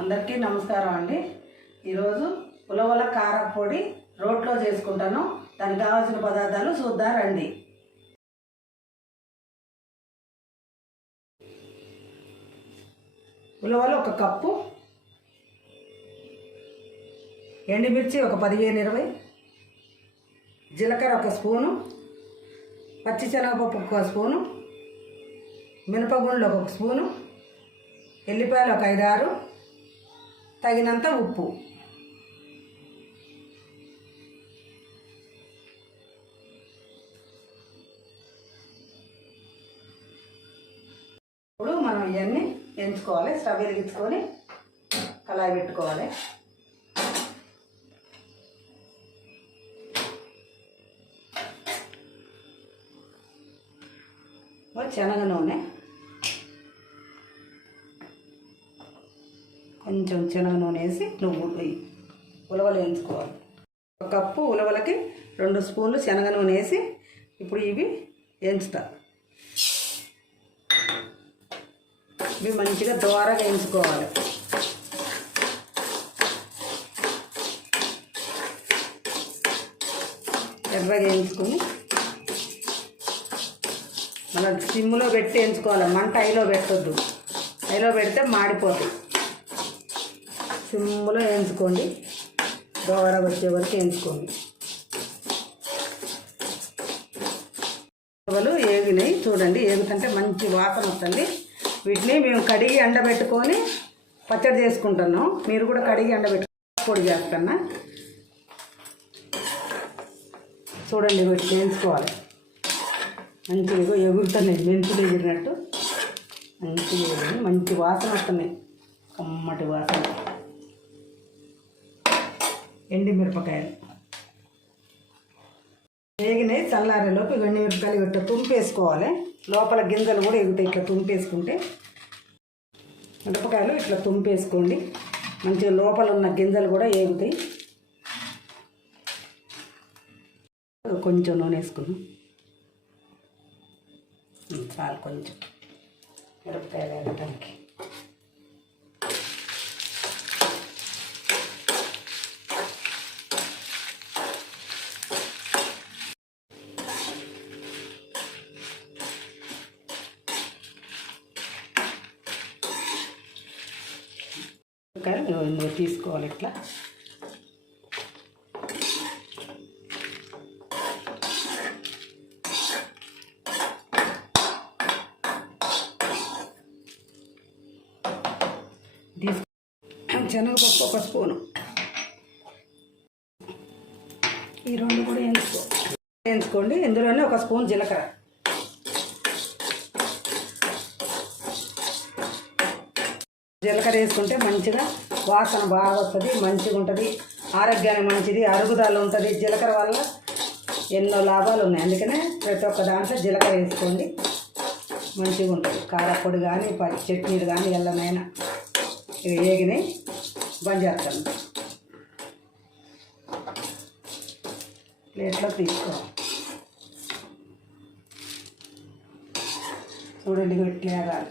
అందరికీ నమస్కారం అండి. ఈరోజు ఉలవల కారం పొడి రోట్లో చేసుకుంటాను. దానికి కావాల్సిన పదార్థాలు చూద్దాం రండి. ఉలవలు 1 కప్పు, ఎండుమిర్చి ఒక 15-20, జీలకర్ర 1 స్పూను, పచ్చిశనగపప్పు 1 స్పూను, మినపగుండ్లు 1 స్పూను, ఎల్లిపాయలు ఒక 5-6, తగినంత ఉప్పు. ఇప్పుడు మనం ఇవన్నీ ఎంచుకోవాలి. స్టవ్ వెలిగించుకొని కళాయి పెట్టుకోవాలి. శనగ నూనె, కొంచెం శనగ నూనె వేసి ఉలవలు వేయించుకోవాలి. 1 కప్పు ఉలవలకి 2 స్పూన్లు శనగ నూనె వేసి ఇప్పుడు ఇవి వేయించుతా. ఇవి మంచిగా దోరగా వేయించుకోవాలి. ఎర్రగా వేయించుకొని మళ్ళీ సిమ్లో పెట్టి వేయించుకోవాలి. మంట హైలో పెట్టొద్దు, హైలో పెడితే మాడిపోతుంది. సిమ్లో వేయించుకోండి, దోరగా వచ్చే వరకు వేయించుకోండి. ఉలవలు ఏగినాయి చూడండి. ఏగుతుంటే మంచి వాసన వస్తుంది. వీటిని మేము కడిగి ఎండబెట్టుకొని పచ్చడి చేసుకుంటున్నాం. మీరు కూడా కడిగి ఎండబెట్టుకొని పొడి చేస్తున్నా. చూడండి, వీటిని వేయించుకోవాలి. మంచిగా ఎగురుతున్నాయి, మెంతులు ఎగిరినట్టు మంచిగా ఎగిరి మంచి వాసన వస్తున్నాయి, కమ్మటి వాసన. ఎండి మిరపకాయలు వేగినాయి. చల్లారేలోపు ఎండి మిరపకాయలు ఇట్లా తుంపేసుకోవాలి. లోపల గింజలు కూడా ఎగుతాయి. ఇట్లా తుంపేసుకుంటే మిరపకాయలు ఇట్లా తుంపేసుకోండి. మంచిగా లోపల ఉన్న గింజలు కూడా ఏగుతాయి. కొంచెం నూనె వేసుకున్నాం చాలు, కొంచెం మిరపకాయలు వేయడానికి. మిరపకాయలు తీసుకోవాలి ఇట్లా. శనగపప్పు 1 స్పూను, ఈ 2 కూడా వేయించుకోండి. ఇందులోనే 1 స్పూన్ జీలకర్ర, జీలకర్ర వేసుకుంటే మంచిగా వాసన బాగా వస్తుంది, మంచిగా ఉంటుంది. ఆరోగ్యానికి మంచిది, అరుగుదల ఉంటుంది. జీలకర్ర వల్ల ఎన్నో లాభాలు ఉన్నాయి. అందుకనే ప్రతి ఒక్క దాంట్లో జీలకర్ర వేసుకోండి, మంచిగా ఉంటుంది. కారపొడి కానీ చట్నీలు కానీ ఎల్లనైనా. ఇవి వేగినాయి, బంద్ చేస్తాను. ప్లేట్లో తీసుకోవాలి. చూడండి, ఇట్లా వేగాలి.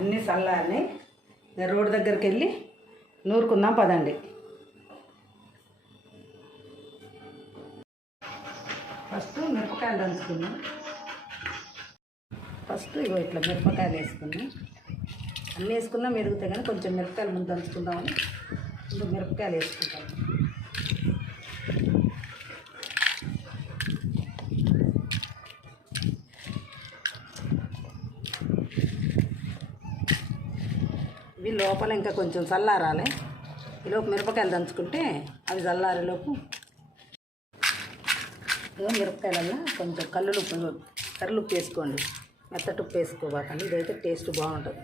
అన్నీ చల్లారినాయి. రోడ్డు దగ్గరికి వెళ్ళి నూరుకుందాం పదండి. ఫస్ట్ మిరపకాయలు దంచుకుందాం. ఫస్ట్ ఇట్లా మిరపకాయలు వేసుకున్నాం. అన్నీ వేసుకున్నా మెరుగుతాయి కానీ కొంచెం మిరపకాయలు ముందు దంచుకుందామని ఇప్పుడు మిరపకాయలు వేసుకుంటాం. ఇవి లోపల ఇంకా కొంచెం చల్లారాలి. ఈలోపు మిరపకాయలు దంచుకుంటే అవి చల్లారేలోపు మిరపకాయలల్లో కొంచెం కర్రలుప్పు వేసుకోండి. మెత్తటి ఉప్పు వేసుకోబాకండి, ఇదైతే టేస్ట్ బాగుంటుంది.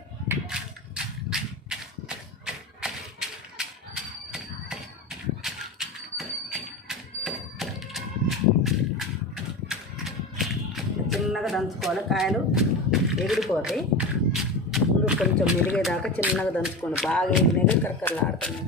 బాగా దంచుకోవాలి, కాయలు ఎగిరిపోతాయి. ముందు కొంచెం మెలిగేదాకా చిన్నగా దంచుకోండి. బాగా ఎగినాక కరకరలు ఆడుతుంది.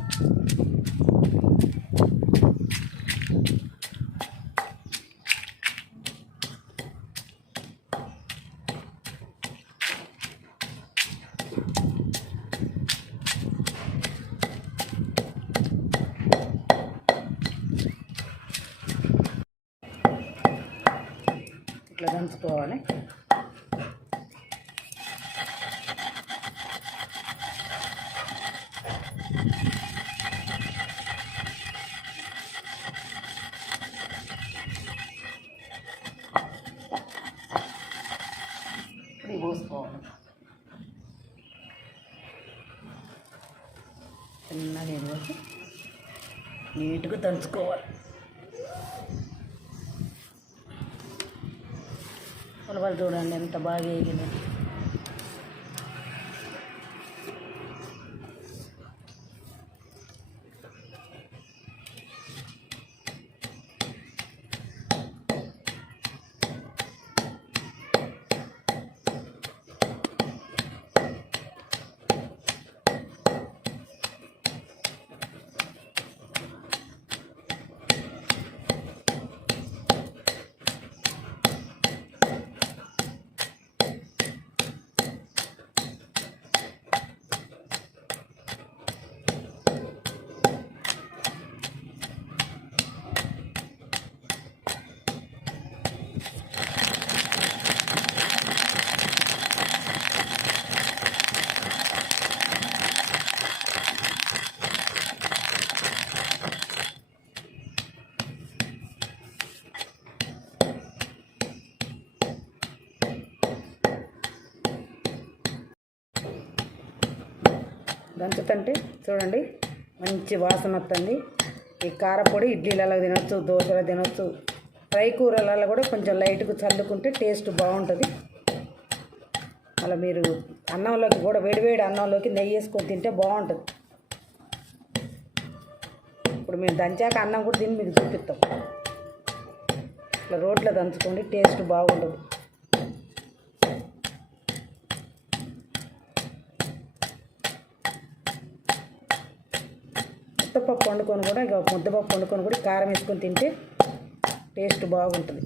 ఇట్లా దంచుకోవాలి. ఇది పోసుకోవాలి. చిన్నగా ఎరువుకి నీట్గా దంచుకోవాలి. ఉలవలు చూడండి ఎంత బాగా వేగింది. దంచుతుంటే చూడండి మంచి వాసన వస్తుంది. ఈ కారపొడి ఇడ్లీలలో తినొచ్చు, దోశలో తినొచ్చు, ఫ్రై కూరలలో కూడా కొంచెం లైట్గా చల్లుకుంటే టేస్ట్ బాగుంటుంది. అలా మీరు అన్నంలోకి కూడా వేడివేడి అన్నంలోకి నెయ్యి వేసుకొని తింటే బాగుంటుంది. ఇప్పుడు మేము దంచాక అన్నం కూడా తిని మీకు చూపిస్తాం. ఇట్లా రోట్లో దంచుకోండి, టేస్ట్ బాగుంటుంది. ముద్దపప్పు వండుకొని కూడా ఇక ముద్దపప్పు వండుకొని కూడా కారం వేసుకొని తింటే టేస్ట్ బాగుంటుంది.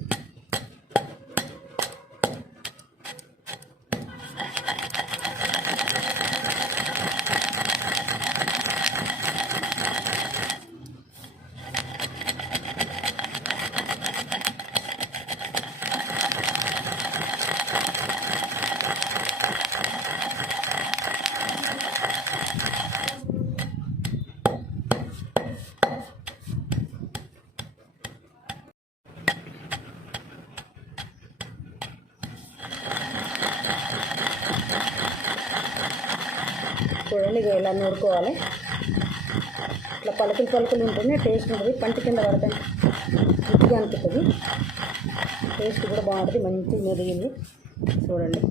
చూడండి ఇక ఇలా నూరుకోవాలి. ఇట్లా పలుకులు పలుకులు ఉంటేనే టేస్ట్ ఉంటుంది. పంట కింద పడితే గట్టిగా అనిపిస్తుంది. టేస్ట్ కూడా బాగుంటుంది. మంచిగా మెరిగింది చూడండి.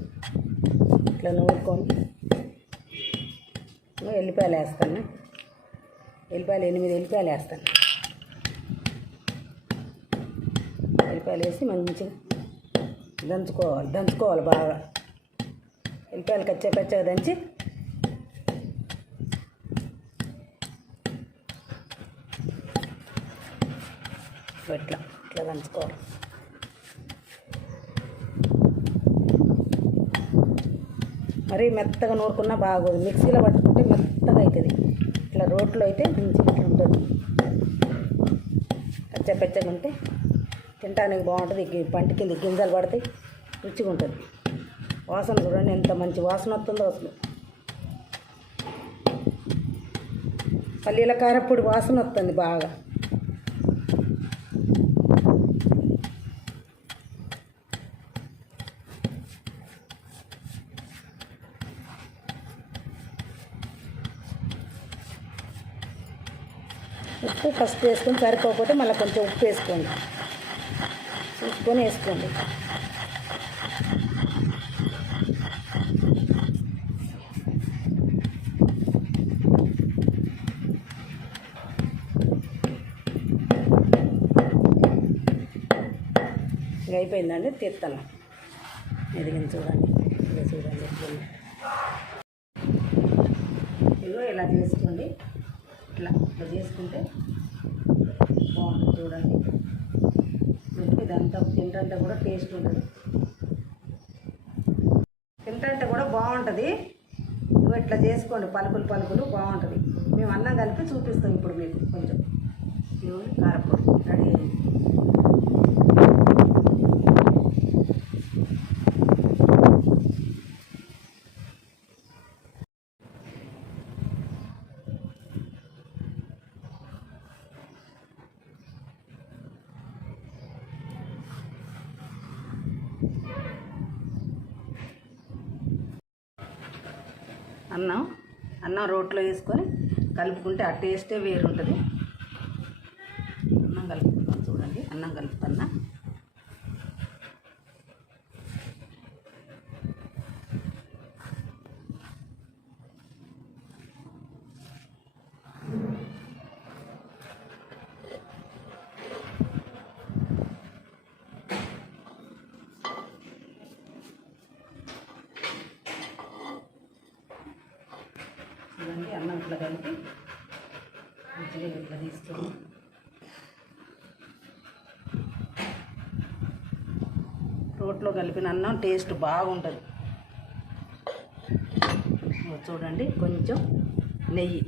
ఇట్లా నూరుకొని ఎల్లిపాయలు వేస్తాను. ఎల్లిపాయలు 8 ఎల్లిపాయలు వేస్తాను. ఎల్లిపాయలు వేసి మంచిగా దంచుకోవాలి బాగా. ఎల్లిపాయలు కచ్చగా దంచి ఇట్లా దంచుకోవాలి. మరీ మెత్తగా నూరుకున్నా బాగోదు. మిక్సీలో పట్టుకుంటే మెత్తగా అవుతుంది. ఇట్లా రోట్లో అయితే మంచిగా ఇట్లా ఉంటుంది. కచ్చగా ఉంటే తినడానికి బాగుంటుంది. పంట కింద గింజలు పడతాయి, రుచిగా ఉంటుంది. వాసన చూడండి ఎంత మంచి వాసన వస్తుందో అసలు. పల్లీల కారపొడి వాసన వస్తుంది బాగా. ఉప్పు ఫస్ట్ వేసుకొని సరిపోకపోతే మళ్ళీ కొంచెం ఉప్పు వేసుకోండి. చూసుకొని వేసుకోండి. అయిపోయిందండి, తీస్తాను. ఎదిగింది చూడండి, ఇలా చూడండి. ఇదిగో ఇలా చేసుకోండి, ఇట్లా చేసుకుంటే బాగుంటుంది చూడండి. ఇదంతా తింటే కూడా టేస్ట్ ఉంటుంది, తింటే కూడా బాగుంటుంది. ఇగో ఇట్లా చేసుకోండి, పలుకులు బాగుంటుంది. మేము అన్నం కలిపి చూపిస్తాం ఇప్పుడు మీకు కొంచెం. ఇదిగో కారపొడి రెడీ అయింది. అన్నం రోట్లో వేసుకొని కలుపుకుంటే ఆ టేస్టే వేరు ఉంటుంది. అన్నం కలుపుకుంటాం చూడండి, అన్నం కలుపుతున్నా. చూడండి, అన్నం ఇట్లా కలిపి మంచిగా ఇట్లా తీసుకొని రోట్లో కలిపిన అన్నం టేస్ట్ బాగుంటుంది. చూడండి, కొంచెం నెయ్యి,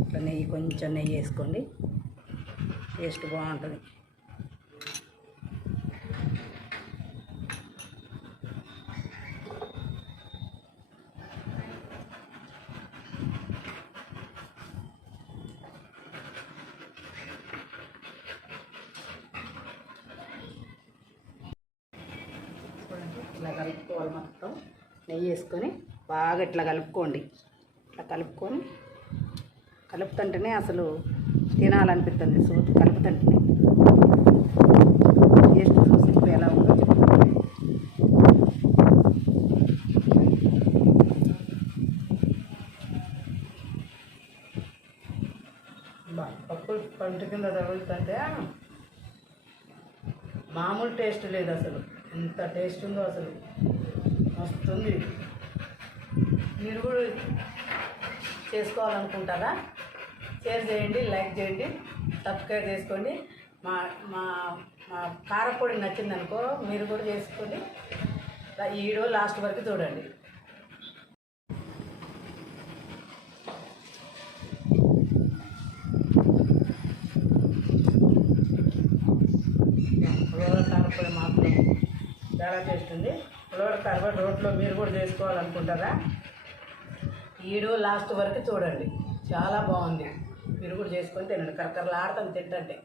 ఇట్లా కొంచెం నెయ్యి వేసుకోండి, టేస్ట్ బాగుంటుంది. ఇట్లా కలుపుకోవాలి, మొత్తం నెయ్యి వేసుకొని బాగా ఇట్లా కలుపుకోండి. ఇట్లా కలుపుతుంటేనే అసలు తినాలనిపిస్తుంది. సూప్ కలుపుతుంటేనే టేస్ట్ చూసి ఇప్పుడు ఎలా ఉందో చెప్తాను. పప్పు పంట కింద తగులుతుంటే మామూలు టేస్ట్ లేదు అసలు, ఎంత టేస్ట్ ఉందో అసలు, మస్తుంది. మీరు కూడా చేసుకోవాలనుకుంటారా? షేర్ చేయండి, లైక్ చేయండి, సబ్స్క్రైబ్ చేసుకోండి. మా మా మా కారపొడి నచ్చిందనుకో మీరు కూడా చేసుకోండి. ఈ వీడియో లాస్ట్ వరకు చూడండి. కారపొడి మాత్రం చాలా టేస్ట్ ఉంది. కారపొడి రోట్లో మీరు కూడా చేసుకోవాలనుకుంటారా? ఈ వీడియో లాస్ట్ వరకు చూడండి, చాలా బాగుంది. మీరు కూడా చేసుకొని తినండి, కరకరలాడుతుంది తింటే.